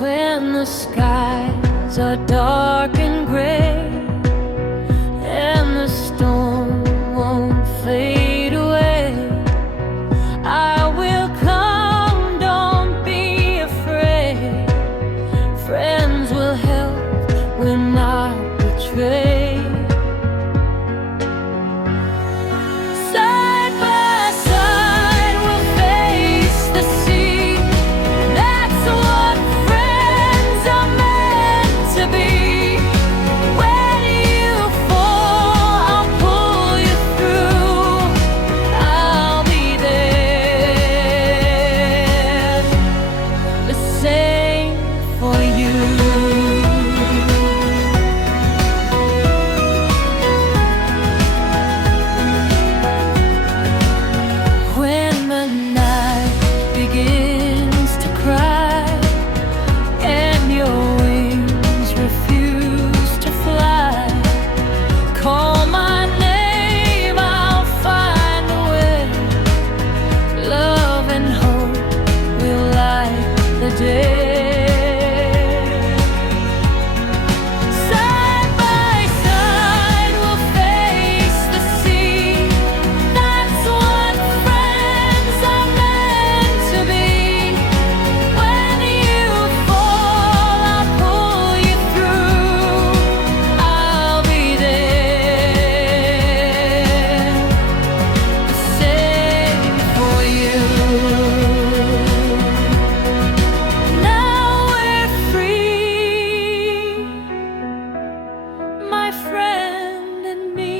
When the skies are dark and gray and the storm won't fade away, I will come, don't be afraid. Friends will help when I betray. Side by side we'll face the sea. That's what friends are meant to be. When you fall, I'll pull you through. I'll be there, the same for you. When the night begins to cry and your wings refuse to fly, call my name, I'll find a way. Love and hope will light the day. Side by side we'll face the sea. That's what friends are meant to be. When you fall, I'll pull you through. I'll be there, the same for you. Now we're free, my friend and me,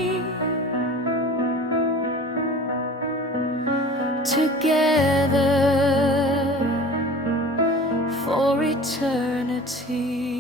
together for eternity.